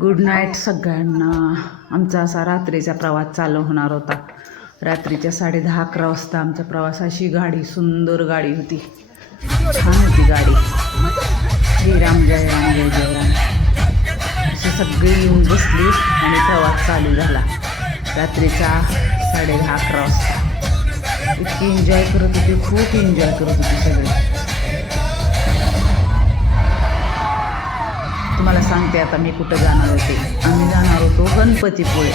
Good night सगळ्यांना. आमचा असा रात्रीचा प्रवास चालू होणार होता. रात्रीच्या 10:30-11 वाजता आमचा प्रवास. अशी गाडी, सुंदर गाडी होती, छान होती गाडी. श्रीराम जय राम जय जय राम अशी सगळी येऊन बसली आणि प्रवास चालू झाला. रात्रीचा 10:30-11 वाजता इतकी एन्जॉय करत होती, खूप एन्जॉय करत होती सगळे. तुम्हाला सांगते आता मी कुठं जाणार होते. आम्ही जाणार होतो गणपतीपुळे.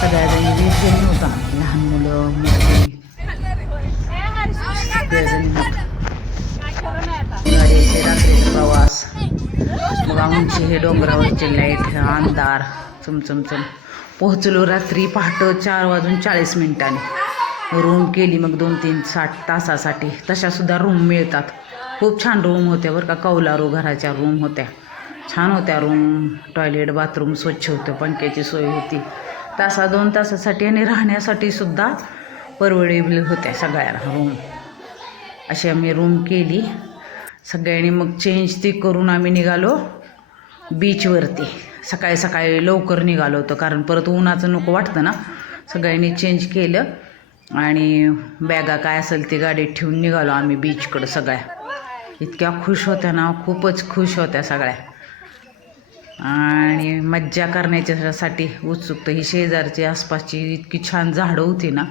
सगळ्याजणी 20 जणी होता, लहान मुलं मोठी सगळ्याजणी. गाडीचे रात्रीचा प्रवास. मग आमची हे डोंगरावरचे लाईट, अंधार, चमचमचम. पोहोचलो रात्री पहाटे 4:40 रूम केली. मग 2-3 तासासाठी तशासुद्धा रूम मिळतात. खूप छान रूम होत्या बरं का. कौलारू घराच्या रूम होत्या, छान होत्या रूम. टॉयलेट बाथरूम स्वच्छ होतं, पंख्याची सोय होती. 1-2 तासासाठी आणि राहण्यासाठी सुद्धा परवडेबल होत्या सगळ्या रूम. अशी आम्ही रूम केली सगळ्यांनी. मग चेंज ती करून आम्ही निघालो बीचवरती. सकाळी सकाळी लवकर निघालो होतो, कारण परत उन्हाचं नको वाटतं ना. सगळ्यांनी चेंज केलं आणि बॅगा काय असेल ती गाडीत ठेवून निघालो आम्ही बीचकडं. सगळ्या इतक्या खुश होत्या ना, खूपच खुश होत्या सगळ्या. आणि मज्जा करण्याच्यासाठी उत्सुकता. ही शेजारची आसपासची इतकी छान झाडं होती ना,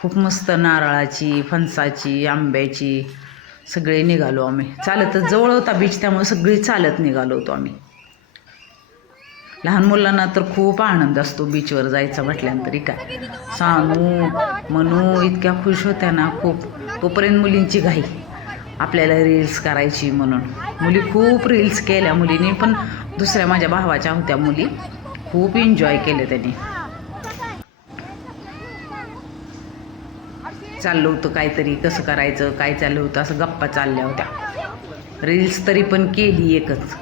खूप मस्त. नारळाची, फणसाची, आंब्याची. सगळे निघालो आम्ही चालतच. जवळ होता बीच, त्यामुळे सगळी चालत निघालो होतो आम्ही. लहान मुलांना तर खूप आनंद असतो बीचवर जायचा म्हटल्यानंतर. काय सानू मनू इतक्या खुश होत्या ना खूप. तोपर्यंत मुलींची घाई आपल्याला रील्स करायची म्हणून. मुली खूप रील्स केल्या मुलींनी, पण दुसऱ्या माझ्या भावाच्या होत्या मुली. खूप एन्जॉय केले त्यांनी. चाललं होतं काहीतरी, कसं करायचं काय चाललं होतं, असं गप्पा चालल्या होत्या. रील्स तरी पण केली एकच,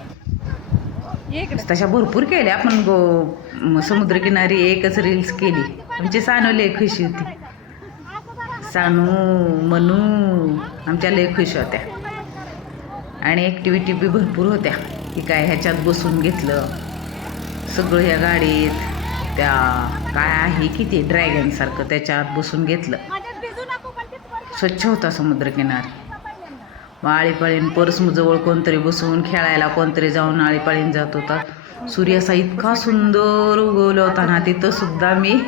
तशा भरपूर केल्या. आपण समुद्रकिनारी एकच रील्स केली. आमची सानू लय खुशी होती. सानू मनू आमच्या लय खुश होत्या. आणि ॲक्टिव्हिटी बी भरपूर होत्या. की काय ह्याच्यात बसून घेतलं सगळं, ह्या गाडीत त्या काय आहे की ते ड्रॅगनसारखं, त्याच्यात बसून घेतलं. स्वच्छ होता समुद्रकिनारी. मग आळीपाळीन पर्सजवळ कोणतरी बसून खेळायला, कोणतरी जाऊन आळीपाळीन जात होता. सूर्य असा इतका सुंदर उगवला होता ना, तिथं सुद्धा मी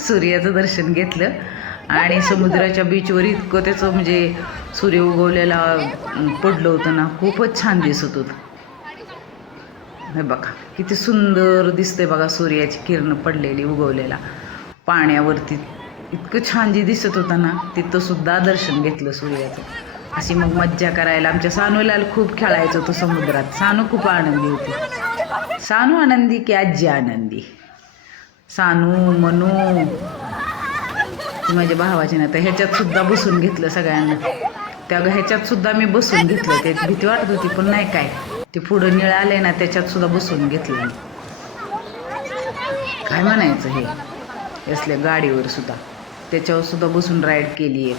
सूर्याचं दर्शन घेतलं. आणि समुद्राच्या बीचवर इतकं त्याचं म्हणजे सूर्य उगवलेला पडलं होतं ना, खूपच छान दिसत होतं. हे बघा किती सुंदर दिसते बघा, सूर्याची किरण पडलेली उगवलेला पाण्यावरती. इतकं छान जे दिसत होतं ना, तिथं सुद्धा दर्शन घेतलं सूर्याचं. अशी मग मज्जा करायला. आमच्या सानूला खूप खेळायचं होतं समुद्रात. सानू खूप आनंदी होती. सानू आनंदी की आजी आनंदी. सानू मनू माझ्या भावाचे ना, तर ह्याच्यात सुद्धा बसून घेतलं सगळ्यांना. त्या ह्याच्यात सुद्धा मी बसून घेतलं. ते भीती वाटत होती पण नाही काय, ते पुढं निळं आले ना, त्याच्यात सुद्धा बसून घेतलं. काय म्हणायचं हे असल्या गाडीवर सुद्धा, त्याच्यावर सुद्धा बसून राईड केली आहे.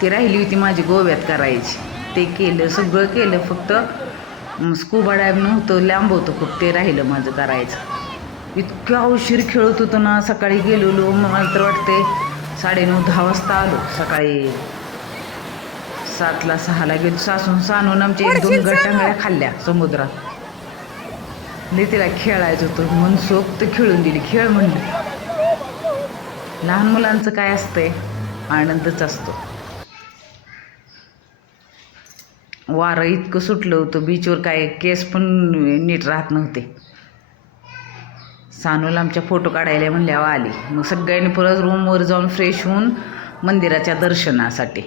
ती राहिली होती माझी गोव्यात करायची, ते केलं सगळं केलं. फक्त स्कूबा डायव्ह नव्हतं, लांब होतं खूप, ते राहिलं माझं करायचं. इतक्या उशीर खेळत होतं ना. सकाळी गेलेलो, मला तर वाटते 9:30-10 वाजता आलो. सकाळी 7-6 गेलो. सानून आमच्या 1-2 गटांगळ्या खाल्ल्या समुद्रात. नाही तिला खेळायचं होतं, मनसोक्त खेळून दिली. खेळ म्हणली. लहान मुलांचं काय असतंय, आनंदच असतो. वारं इतकं सुटलं होतं बीचवर, काय केस पण नीट राहत नव्हते. सानूला आमच्या फोटो काढायला म्हणल्यावर आली. मग सगळ्यांनी परत रूमवर जाऊन फ्रेश होऊन मंदिराच्या दर्शनासाठी.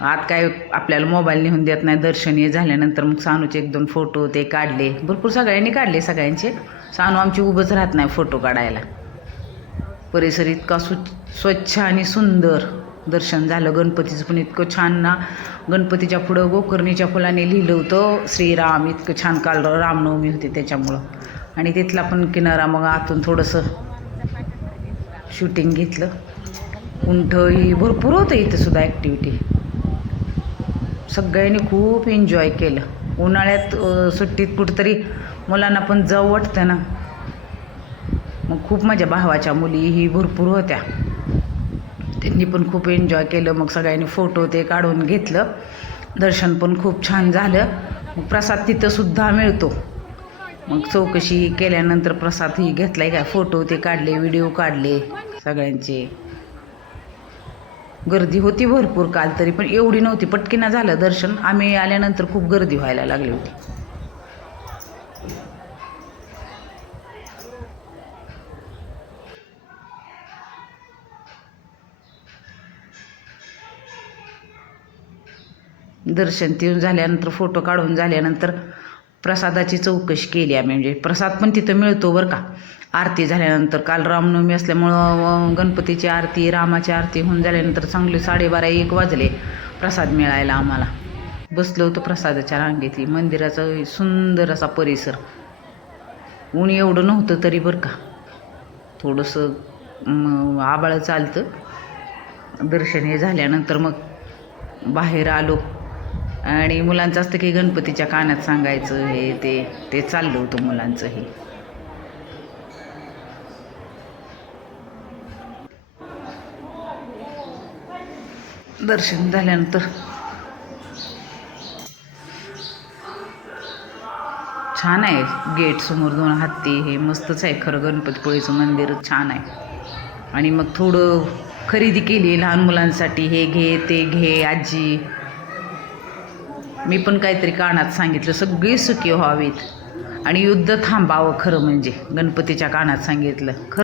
आत काय आपल्याला मोबाईल नेऊन देत नाही. दर्शन हे झाल्यानंतर मग सानूचे 1-2 फोटो ते काढले. भरपूर सगळ्यांनी काढले सगळ्यांचे. सानू आमची उभंच राहत नाही फोटो काढायला. परिसर इतका स्वच्छ आणि सुंदर. दर्शन झालं गणपतीचं पण इतकं छान ना. गणपतीच्या पुढं गोकर्णीच्या फुलाने लिहिलं होतं श्रीराम. इतकं छान काढलं. रामनवमी होती त्याच्यामुळं. आणि तिथला पण किनारा मग आतून थोडंसं शूटिंग घेतलं. उंट ही भरपूर होतं इथं सुद्धा ॲक्टिव्हिटी. सगळ्यांनी खूप एन्जॉय केलं. उन्हाळ्यात सुट्टीत कुठंतरी मुलांना पण जाऊ वाटतं ना. मग खूप माझ्या भावाच्या मुलीही भरपूर होत्या, त्यांनी पण खूप एन्जॉय केलं. मग सगळ्यांनी फोटो ते काढून घेतलं. दर्शन पण खूप छान झालं. मग प्रसाद तिथंसुद्धा मिळतो. मग चौकशी केल्यानंतर प्रसादही घेतला आहे. काय फोटो ते काढले, व्हिडिओ काढले सगळ्यांचे. गर्दी होती भरपूर काल, तरी पण एवढी नव्हती. पटकीना झालं दर्शन. आम्ही आल्यानंतर खूप गर्दी व्हायला लागली होती. दर्शन तिथून झाल्यानंतर फोटो काढून झाल्यानंतर प्रसादाची चौकशी केली आम्ही. म्हणजे प्रसाद पण तिथं मिळतो बरं का. आरती झाल्यानंतर काल रामनवमी असल्यामुळं गणपतीची आरती, रामाची आरती होऊन झाल्यानंतर चांगले 12:30-1 वाजले प्रसाद मिळायला आम्हाला. बसलो होतो प्रसादाच्या रांगेतली. मंदिराचा सुंदर असा परिसर. ऊन एवढं नव्हतं तरी बरं का, थोडंसं आभाळ चालतं. दर्शन हे झाल्यानंतर मग बाहेर आलो आणि मुलांचं असतं की गणपतीच्या कानात सांगायचं हे ते चाललं होतं मुलांचंही. दर्शन झाल्यानंतर छान आहे. गेट समोर 2 हत्ती, हे मस्तच आहे खरं. गणपतीपुळेचं मंदिर छान आहे. आणि मग थोडं खरेदी केली लहान मुलांसाठी. हे घे ते घे आजी. मी पण काहीतरी कानात सांगितलं, सगळी सुखी व्हावीत आणि युद्ध थांबावं. खरं म्हणजे गणपतीच्या कानात सांगितलं खरं.